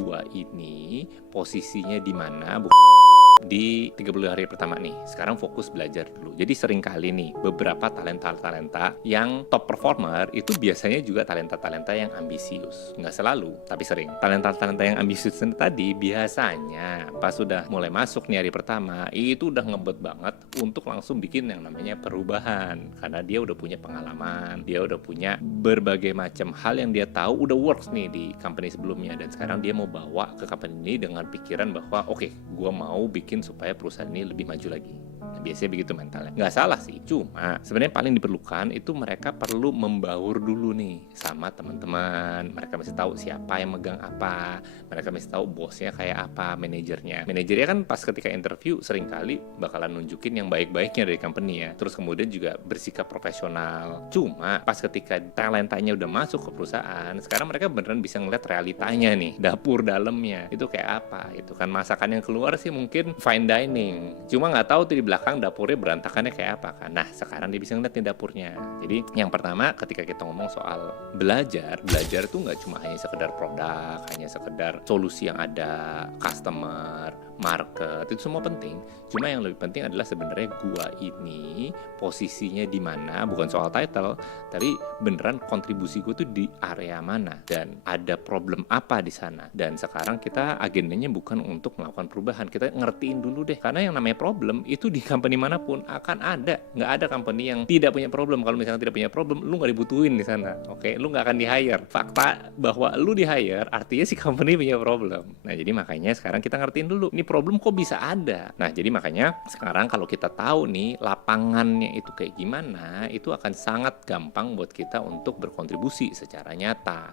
gua ini posisinya di mana di 30 hari pertama nih. Sekarang fokus belajar dulu. Jadi sering kali nih beberapa talenta-talenta yang top performer itu biasanya juga talenta-talenta yang ambisius. Nggak selalu, tapi sering. Talenta-talenta yang ambisius tadi biasanya pas sudah mulai masuk nih hari pertama itu udah ngebet banget untuk langsung bikin yang namanya perubahan. Karena dia udah punya pengalaman, dia udah punya berbagai macam hal yang dia tahu udah works nih di company sebelumnya. Dan sekarang dia mau bawa ke company ini dengan pikiran bahwa oke, gue mau bikin supaya perusahaan ini lebih maju lagi. Nah, biasanya begitu mentalnya. Nggak salah sih, cuma sebenarnya paling diperlukan itu mereka perlu membaur dulu nih sama teman-teman. Mereka mesti tahu siapa yang megang apa, mereka mesti tahu bosnya kayak apa, manajernya. Manajernya kan pas ketika interview seringkali bakalan nunjukin yang baik-baiknya dari company ya. Terus kemudian juga bersikap profesional. Cuma pas ketika talentanya udah masuk ke perusahaan, sekarang mereka beneran bisa ngeliat realitanya nih, dapur dalamnya itu kayak apa. Itu kan masakan yang keluar sih mungkin fine dining, cuma nggak tahu tuh di belakang dapurnya berantakannya kayak apa kan. Nah sekarang dia bisa ngeliat nih dapurnya. Jadi yang pertama ketika kita ngomong soal belajar tuh nggak cuma hanya sekedar produk, hanya sekedar solusi yang ada, customer, market, itu semua penting. Cuma yang lebih penting adalah sebenarnya gua ini posisinya di mana, bukan soal title, tapi beneran kontribusi gua tuh di area mana dan ada problem apa di sana. Dan sekarang kita agendanya bukan untuk melakukan perubahan, kita ngertiin dulu deh. Karena yang namanya problem itu di company manapun akan ada. Nggak ada company yang tidak punya problem. Kalau misalnya tidak punya problem, lu nggak dibutuhin di sana. Oke, lu nggak akan di-hire. Fakta bahwa lu di-hire artinya si company punya problem. Nah, jadi makanya sekarang kita ngertiin dulu, ini problem kok bisa ada. Nah, jadi makanya sekarang kalau kita tahu nih lapangannya itu kayak gimana, itu akan sangat gampang buat kita untuk berkontribusi secara nyata.